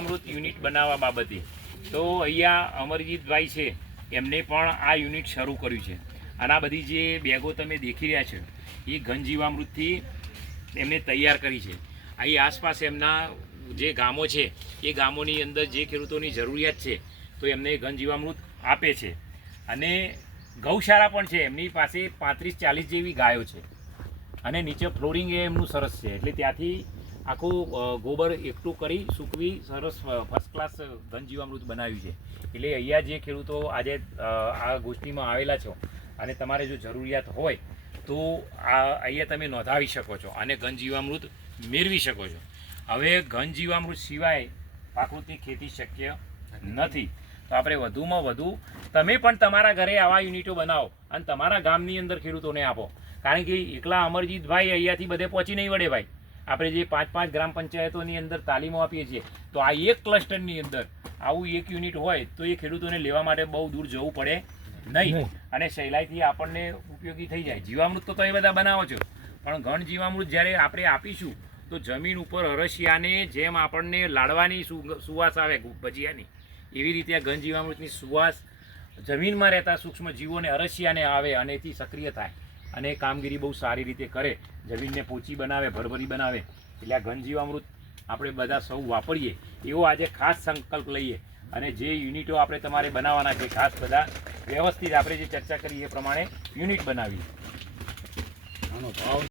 અમૃત unit બનાવવા બાબતે તો અહીંયા અમરજીતભાઈ છે એમને પણ આ યુનિટ શરૂ કર્યું છે અને આ બધી જે બેગો તમે દેખી રહ્યા છો એ ઘનજીવામૃતથી એમને તૈયાર કરી છે. અહીં આસપાસ એમના જે ગામો છે એ ગામોની અંદર જે ખેડૂતોની જરૂરિયાત છે તો એમને ઘનજીવામૃત આપે છે. અને ગૌશાળા પણ છે, એમની પાસે 35-40 જેવી ગાયો છે અને નીચે ફ્લોરિંગ એ એમનું સરસ છે, એટલે ત્યાંથી આખું ગોબર એકઠું કરી સૂકવી સરસ ફર્સ્ટ ક્લાસ ઘનજીવામૃત બનાવ્યું છે. એટલે અહીંયા જે ખેડૂતો આજે આ ગોષ્ઠીમાં આવેલા છો અને તમારે જો જરૂરિયાત હોય તો અહીંયા તમે નોંધાવી શકો છો અને ઘનજીવામૃત મેળવી શકો છો. હવે ઘનજીવામૃત સિવાય પ્રાકૃતિક ખેતી શક્ય નથી, તો આપણે વધુમાં વધુ તમે પણ તમારા ઘરે આવા યુનિટો બનાવો અને તમારા ગામની અંદર ખેડૂતોને આપો. કારણ કે એકલા અમરજીતભાઈ અહીંયાથી બધે પહોંચી નહીં વળે ભાઈ. આપણે જે 5-5 ગ્રામ પંચાયતોની અંદર તાલીમો આપીએ છીએ તો આ એક ક્લસ્ટરની અંદર આવું એક યુનિટ હોય તો એ ખેડૂતોને લેવા માટે બહુ દૂર જવું પડે નહીં અને સહેલાઈથી આપણને ઉપયોગી થઈ જાય. જીવામૃત તો તમે બધા બનાવો છો, પણ ઘન જીવામૃત જ્યારે આપણે આપીશું તો જમીન ઉપર અરસિયાને જેમ આપણને લાડવાની સુવાસ આવે ભજીયાની, એવી રીતે આ ઘન જીવામૃતની સુવાસ જમીનમાં રહેતા સૂક્ષ્મ જીવોને અરસિયાને આવે અને એથી સક્રિય થાય અને કામગીરી બહુ સારી રીતે કરે, જમીનને પોચી બનાવે, ભરભરી બનાવે. એટલે આ ઘનજીવામૃત આપણે બધા સૌ વાપરીએ એવો આજે ખાસ સંકલ્પ લઈએ અને જે યુનિટો આપણે તમારે બનાવવાના છે ખાસ બધા વ્યવસ્થિત આપણે જે ચર્ચા કરી એ પ્રમાણે યુનિટ બનાવીએ.